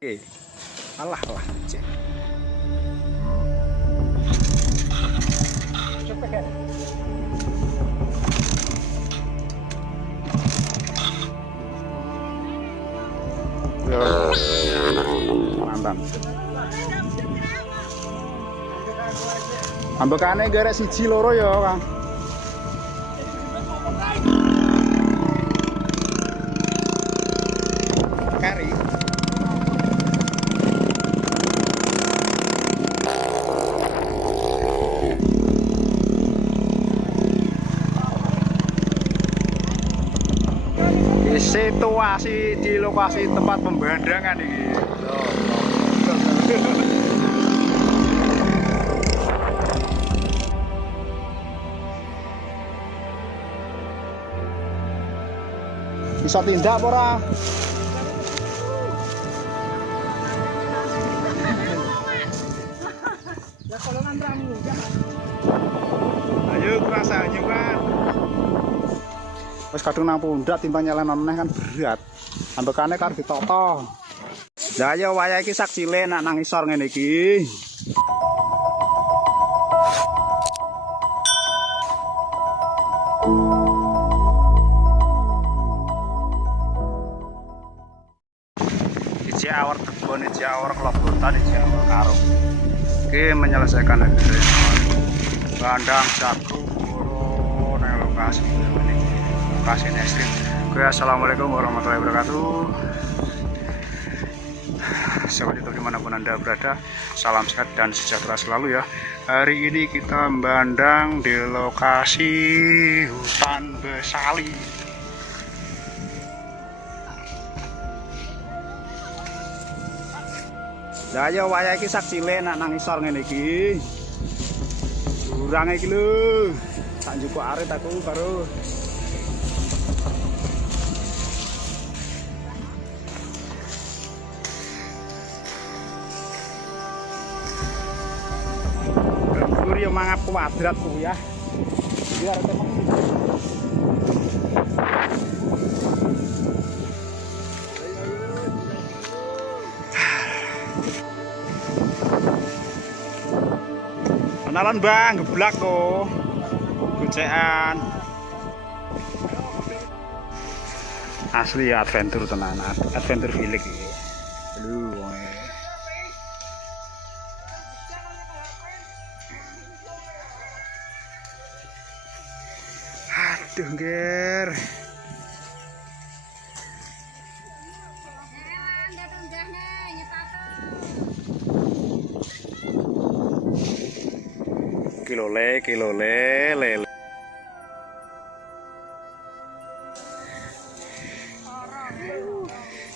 Oke, alah alah. Cek. Mantan. Ambekane garek siji loro ya, Kang. Kari. Situasi di lokasi tempat pembandangan ini. Bisa tindak ora? Ayo kerasa juga. Wes kadung nang pundak timbang nyalen meneh kan berat. Ambekane kan ditoto. Lah ya wayah iki sak cilik nak nang isor ngene iki. Iki awar kebon, iki awar kelobotan, iki awar karung. Oke, menyelesaikan lagi bandang jagung burung nang lokasi ini. Lokasi ekstrim. Oke, assalamualaikum warahmatullahi wabarakatuh. Sahabat YouTube dimanapun Anda berada, salam sehat dan sejahtera selalu ya. Hari ini kita membandang di lokasi hutan Besali. Lah ya wayah iki sak cilik nak nang isor ngene iki. Jurang iki lho. Tak njupuk arit aku karo yo mangap kuadrat ku ya. Biar temen. Kenalan Bang, geblak kok. Gocekan. Asli adventure tenan, adventure village iki. Lho wong. Aduh, Ger. Kilo le lele.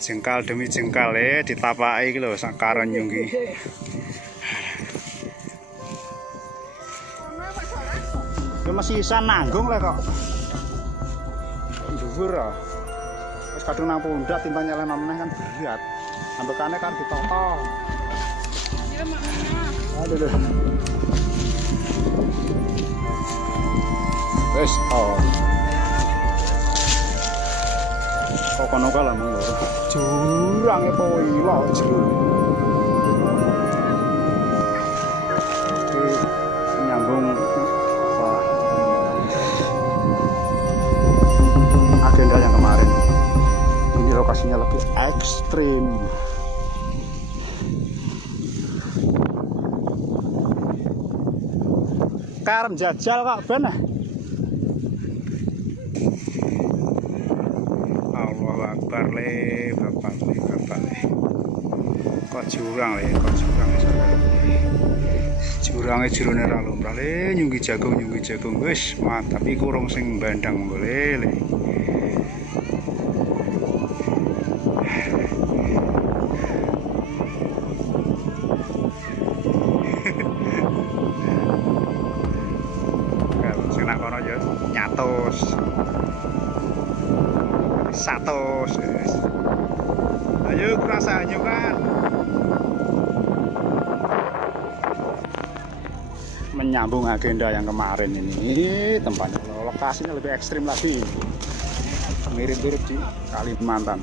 Jengkal demi jengkal ditapaki iki lho sak karen nyunggi. Ya masih bisa nanggung lah kok. Dhuwur ah. Wis kadung nang pundak timbang nyalen meneh kan berat. Ambekane kan ditoto. Aduh. Wes, oh. Kok kono kae lah mung lho. Jurange po ilo jero. Nyambung agenda yang kemarin. Ini lokasinya lebih ekstrim. Karem jajal kok ben. Allahu Akbar le, bapak le. Kok jurang le, kok jurang jurangnya jerone ra lumrah le, nyunggi jagung wis mantap iku urung sing bandang boleh le. Sing nak kono ya nyatos. Satos. Ayo kerasa kan. Menyambung agenda yang kemarin ini, tempatnya lokasinya lebih ekstrim lagi, mirip-mirip di Kalimantan.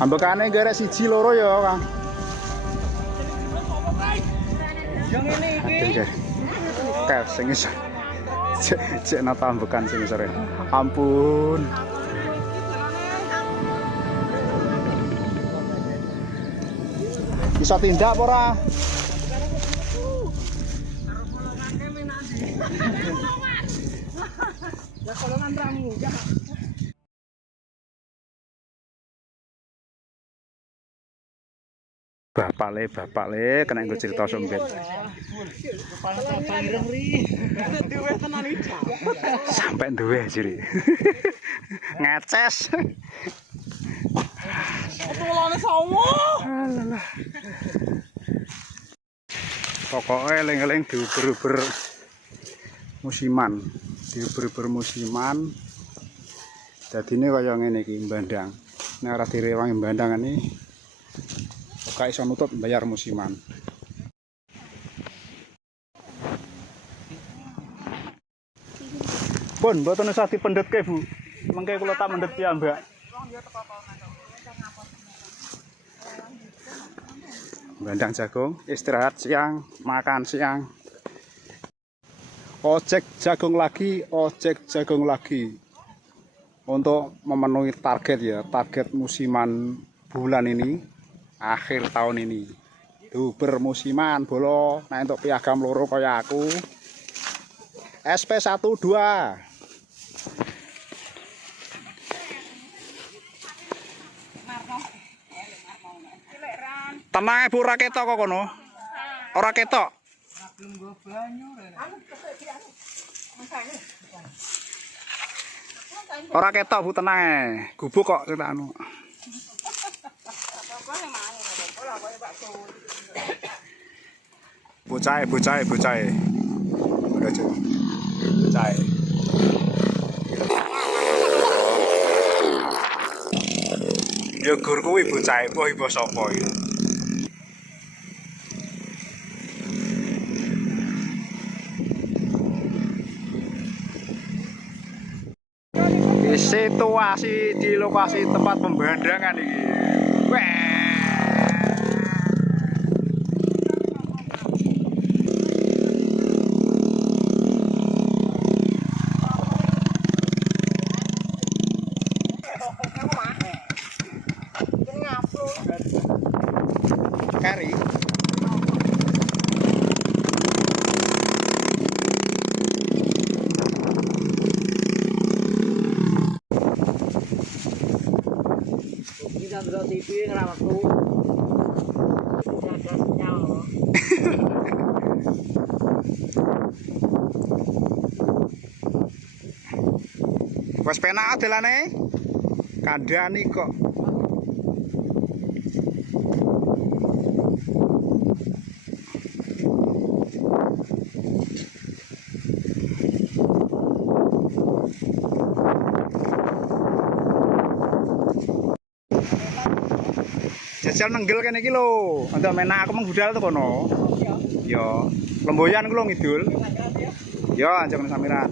Ambekane garek siji loro ya, Kang. Yang ini iki. Kayak sing iso. Cek nata ambekan sing isore. Ampun. Bisa tindak apa ora? Ya kolongan ramu ya. Bapak le kena nggo cerita sombet. Sampai duwe jiri. Ngeces. Otolane sawo. Alah. Pokoknya eling-eling diuber-uber musiman. Diuber-uber musiman. Dadine kaya ngene iki mbandang. Nek ora direwangi mbandang ini gak iso nutut bayar musiman. Pun mboten usah dipendhetke, Bu. Mengke kula tak mendhet piyambak. Bandang jagung, istirahat siang, makan siang. Ojek jagung lagi. Untuk memenuhi target ya, target musiman bulan ini, akhir tahun ini. Duber musiman bolo, nah untuk piagam loro kaya aku. SP12. Tenang Bu, ora ketok kok kono. Ora ketok. Ora ketok Bu, tenang. Gubuk kok kita anu. Bocah. Bocah. Ya gur kuwi bocah, ibu sapa iki? Situasi di lokasi tempat pembandangan ini. Kari. Ndelok TV ora waktu. Wes penak adelane. Kandhani kok. Jajal nenggel kene iki lho. Untuk menak aku menggudal to kono. Yo, Lemboyan ku lho ngidul. Yo, anjing samiran.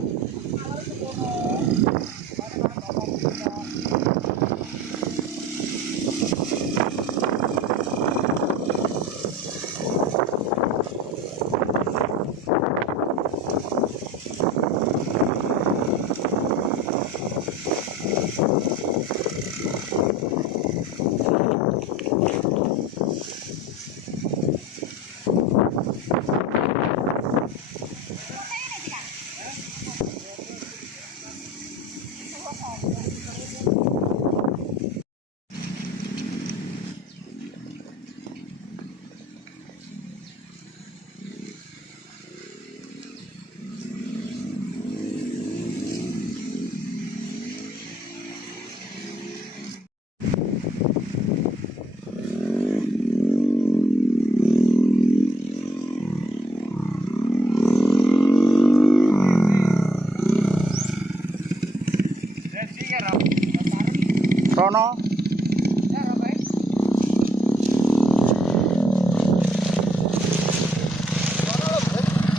Rono.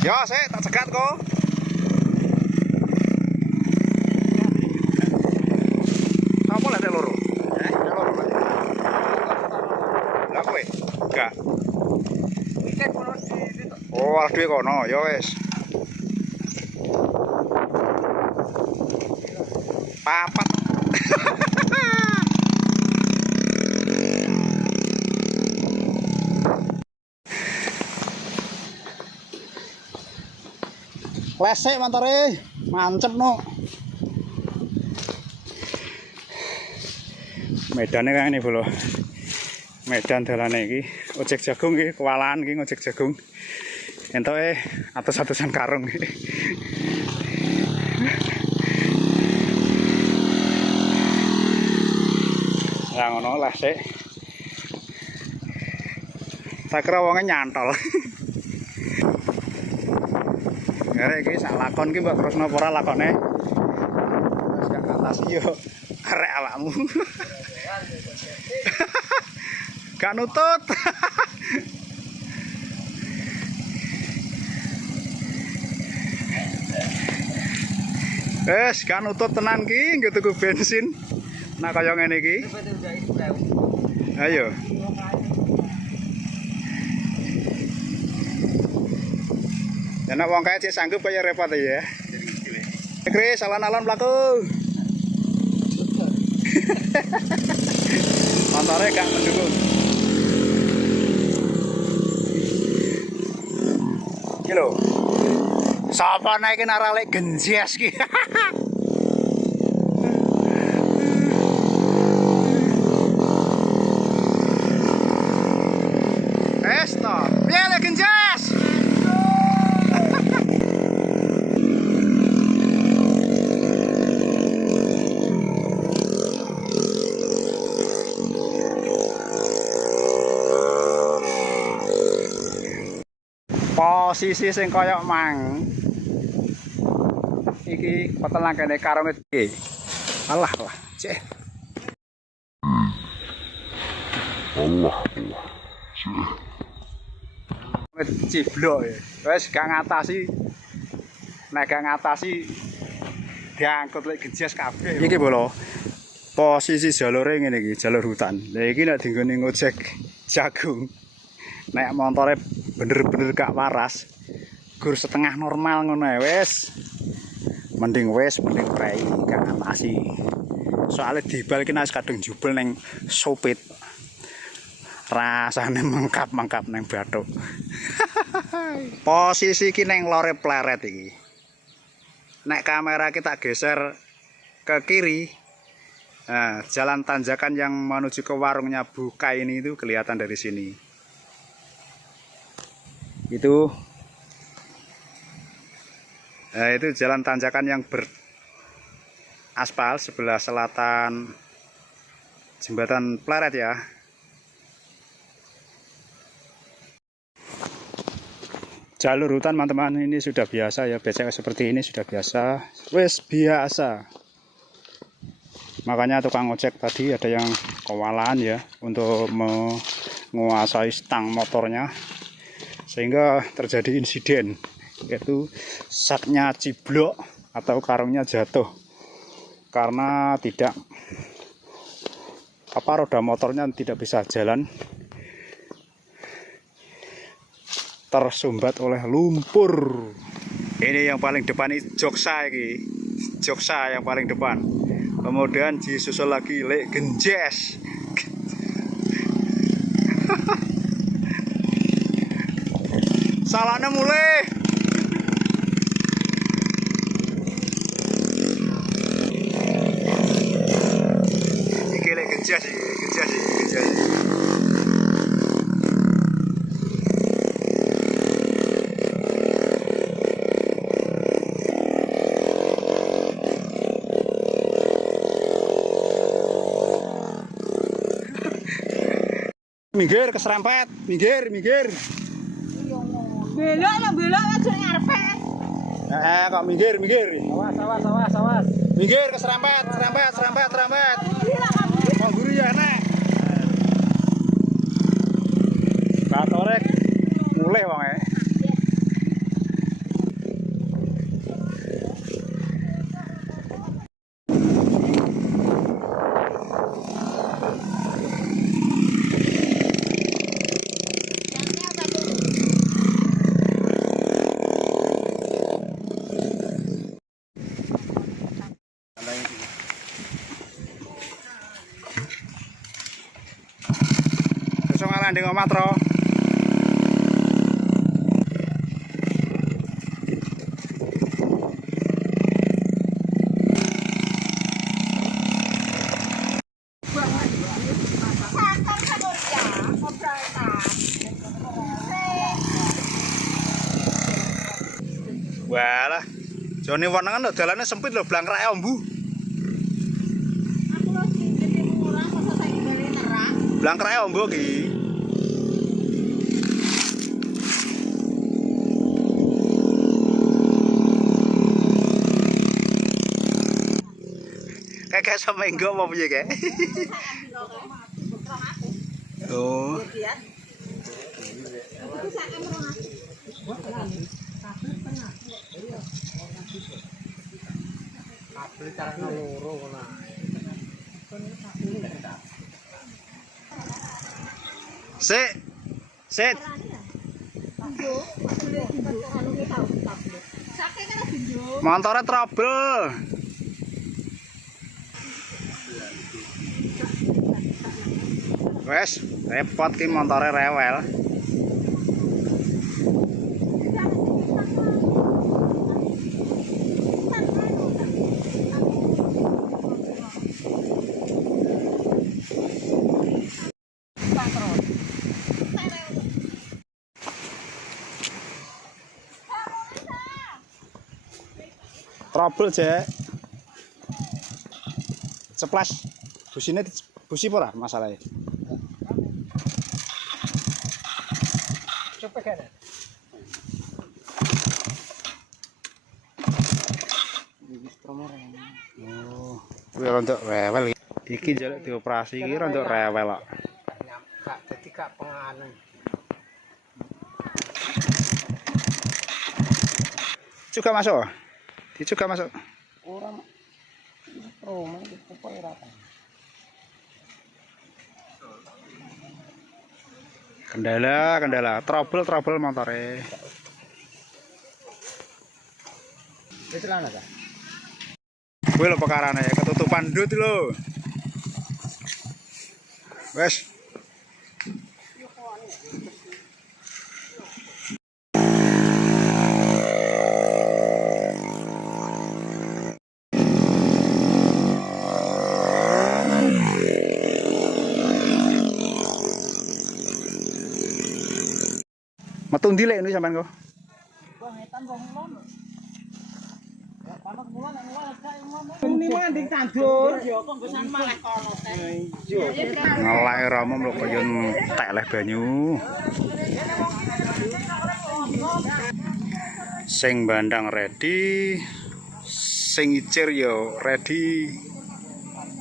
Ya, saya tak cegat kok. Apa lah loro? awal dhewe kono ya wis. Papat. Lesek mantare, mancep no. Medane kayak ini bolo. Medan dalane iki, ojek jagung iki, kewalahan iki ojek jagung. Entoke atus-atusan karung iki. Lah ngono lesek. Tak kira wonge nyantol. Arek iki sak lakon iki mbok terusno apa ora lakone? Wis gak atas yo arek awakmu. Gak nutut. Wes gak nutut tenan ki nggo tuku bensin. Nah kaya ngene iki. Ayo. Enak wong kae cek sanggup kaya repot ya. Kris alon-alon mlaku. Montore gak mendukung. Iki lho. Sapa naik narale genjes ki. Esto, piye genjes. Posisi sing kaya mang iki petelang kene karunge iki. Alah cek. Ciblok ya. Wis gak ngatasi. Nek gak ngatasi diangkut lek genjes kabeh. Iki bolo. Posisi jalure ngene iki, jalur hutan. Lah iki nek dinggone ngojek jagung. Nek montore bener-bener gak waras, gur setengah normal ngono ae wis. Mending prei gak ngatasi. Soale dibalikin wis kadung jubel ning sopit. Rasane mengkap-mengkap ning bathuk. Posisi iki ning lore pleret iki. Nek kamera kita geser ke kiri, nah, jalan tanjakan yang menuju ke warungnya Buka ini itu kelihatan dari sini. Itu jalan tanjakan yang beraspal sebelah selatan jembatan Pleret ya. Jalur hutan teman-teman ini sudah biasa ya, becek seperti ini sudah biasa, wes biasa. Makanya tukang ojek tadi ada yang kewalahan ya untuk menguasai stang motornya. Sehingga terjadi insiden, yaitu saknya ciblok atau karungnya jatuh karena tidak roda motornya tidak bisa jalan, tersumbat oleh lumpur. Ini yang paling depan ini Joksa ini, Joksa yang paling depan. Kemudian disusul lagi lek genjes. Salahnya mulai. Iki lek genjes iki. Minggir keserempet, minggir. Belok aja ngarepe. Kok minggir. Awas. Minggir keserempet. Mau guru ya enak. Batorek mulai wong e. ngandeng omah, Tro. Walah, Joni Wonengan lho dalane sempit lho blangkrake ombu. Aku lho sing gede murah masa saiki beli nerang. Blangkrake ombu iki. Kayak seminggu apa piye kayak? Oh. Sik. Montore trouble. Wes, repot ki montore rewel. Trouble, Cek. Ceplas. Busine busi apa ora masalahnya? Coba kan. Oh, kuwi rontok rewel iki. Iki njaluk dioperasi iki rontok rewel kok. Gak dadi gak penganan. Juga masuk. Juga masuk. Orang rumah itu ora. Kendala, trouble motore. Wis lan ta? Kuwi lho pekarane, ketutupan ndut lho. Wes. Metu ndi lek ini sampean kok? Ini manding tandur. Ya kok besan malah kono teh. Ngelake ramo lho kaya entek leh banyu. Sing bandang ready, sing icir yo ready.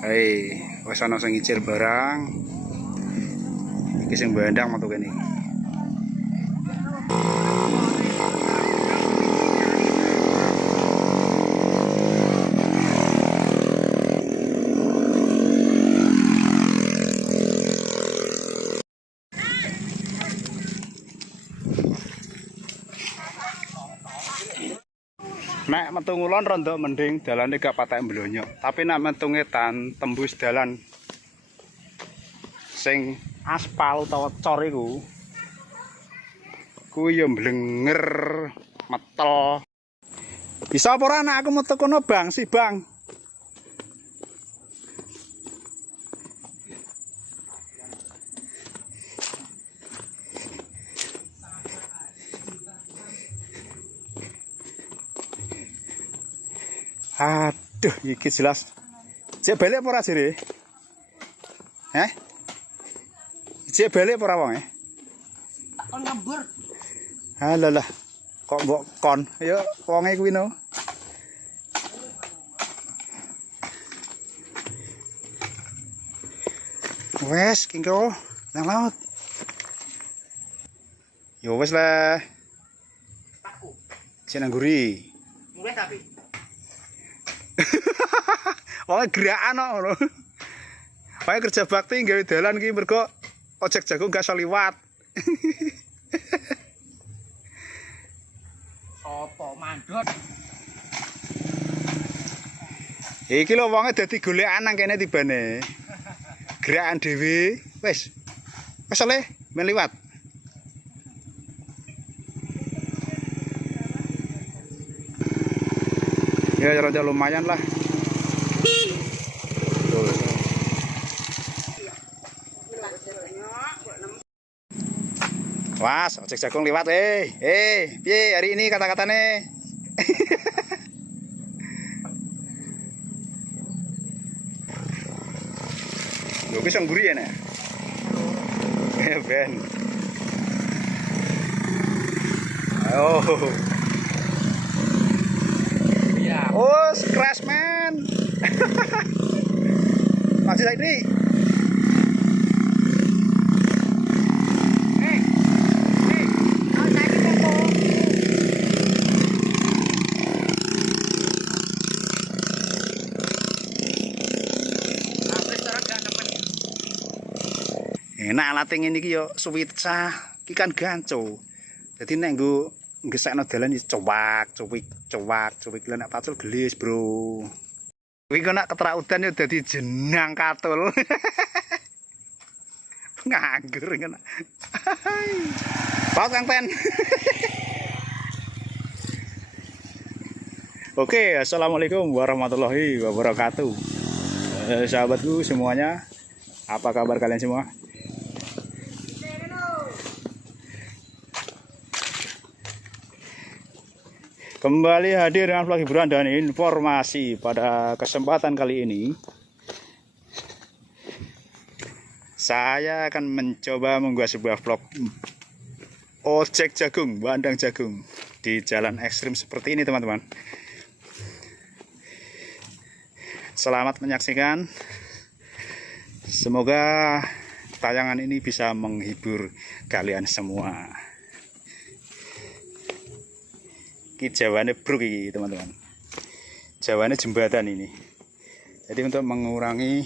Hei, wis ana sing icir barang. Iki sing bandang metu kene iki. Nek metu ngulon rondo mending dalane gak patek mblonyok, tapi nek metu ngetan tembus dalan sing aspal utawa cor iku kuwi ya mblenger metel. Bisa apa ora nek aku metu kono Bang, si Bang? Aduh, iki jelas. Cek balik apa ora jere? Cek balik apa ora wong Kon ngembur. Halalah. Kok mbok kon? Ayo wonge kuwi no. Wes, kingko nang laut. Yo wes lah. Aku. Cek nang guri. Wes tapi. Wong gerakan kok ngono. Wae kerja bakti gawe dalan iki mergo ojek jagung gak iso liwat. Sopo mandot. Iki lho wonge dadi golekan nang kene tibane. Gerakan dhewe. Wis. Wis le. Men liwat. Ya rada lumayan lah. Was, ojek jagung liwat piye hari ini kata-katane? Lho wis ngguri ya nek. Ben. Oh. Iya. Oh, crash man. Masih lagi. Enak alat ngene iki yo suwicah iki kan ganco. Dadi nek nggo ngesekno dalan iki cuwak lan nek pacul gelis, Bro. Kuwi kok nek keterak udan yo dadi jenang katul. Nganggur ngene. Paut Kang Pen. Oke, assalamualaikum warahmatullahi wabarakatuh. Sahabatku semuanya, apa kabar kalian semua? Kembali hadir dengan vlog hiburan dan informasi. Pada kesempatan kali ini saya akan mencoba membuat sebuah vlog ojek jagung, bandang jagung di jalan ekstrim seperti ini, teman-teman. Selamat menyaksikan. Semoga tayangan ini bisa menghibur kalian semua. Ini jawane bruk ini, teman-teman. Jawane jembatan ini. Jadi untuk mengurangi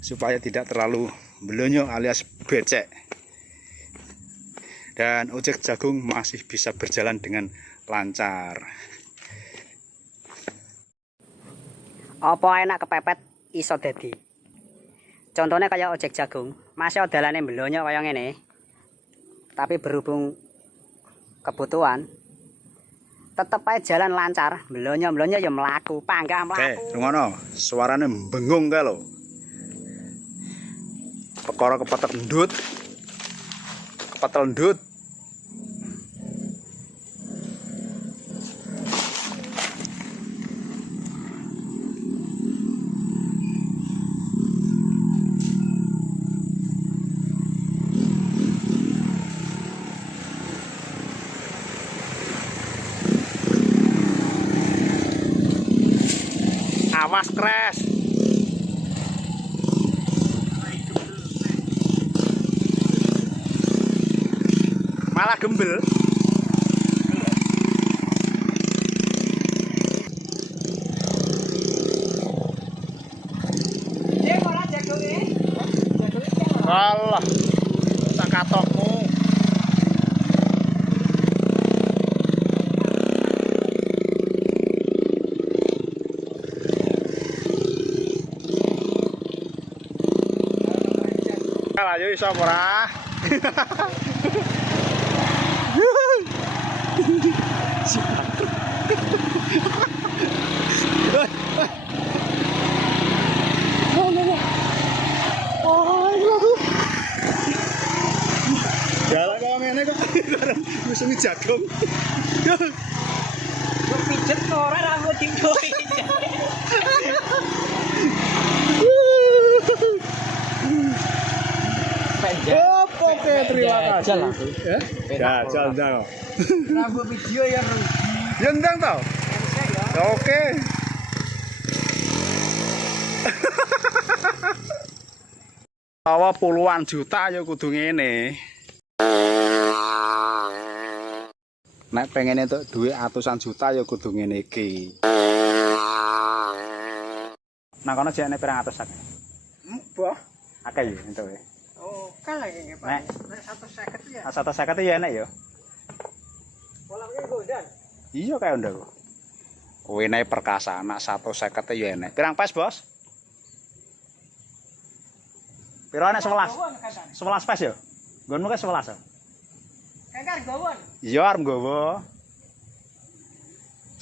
supaya tidak terlalu belonyo alias becek. Dan ojek jagung masih bisa berjalan dengan lancar. Apa enak kepepet iso dadi. Contohnya kayak ojek jagung, masih dalane belonyo kaya ngene. Tapi berhubung kebutuhan tetep aja jalan lancar, belonyo ya melaku, panggah melaku. Oke, rungono, suarane bengung kae lho. Perkara kepetet ndut. Kepetel ndut. Awas crash. Malah gembel. Alah, tak katokmu. Ayo iso ora. Jalan kok ngene kok wis jagung. Kok pijet ora rambut dikoi. Oke, terima kasih. Ya, jajal. Rambut video ya rugi. Ya ndang tau. Oke. Tawa puluhan juta ya kudu ngene. Nek pengen entuk duit atusan juta ya kudu ngene iki. Nah kono jek nek pirang atus akeh. Mbah. Akeh ya entuk ya. Oh, kalah ya, Pak. Nek 150 ya. 150 ya enak ya. Polanya gondan. Iya kayak ndak kok. Kowe nek perkasa anak 150 ya enak. Pirang pas, Bos? Piro nek 11? 11 pas ya? Nggonmu ke 11. Kengkar gawon. Iya arep nggawa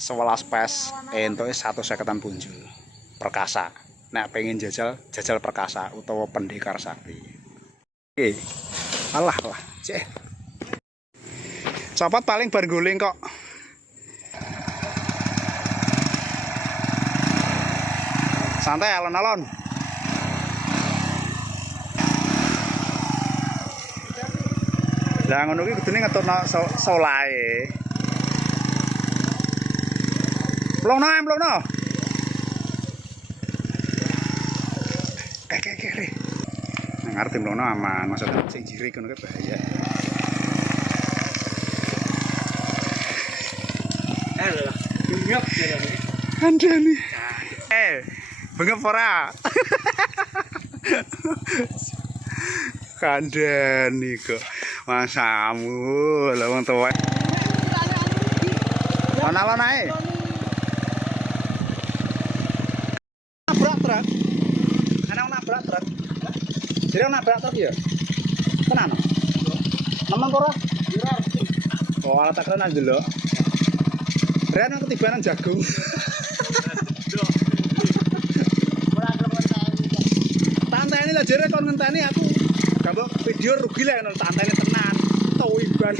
11 pes entuke 150-an punjul. Perkasa. Nek pengen jajal perkasa utawa pendekar sakti. Oke. Alah. Cek. Copot paling bar guling kok. Santai alon-alon. Lah ngono kuwi kudune ngetutno solae. Mlongno. Kek. Nang arep mlongno aman, maksudnya sing jirik ngono kuwi bahaya. Lho. Bengep jarane. Andani. Bengep ora. Kandani kok. Masamu lha wong tuwa. Ana ae. Nabrak truk. Ana nabrak truk. Jadi nabrak truk ya? Tenan. Nemeng ora? Oh, ala tak kena ndelok. Ren aku ketibanan jagung. Tanteni lah jere kon ngenteni aku. Gambok video rugi lah ngono tanteni tenan. Tuwiban.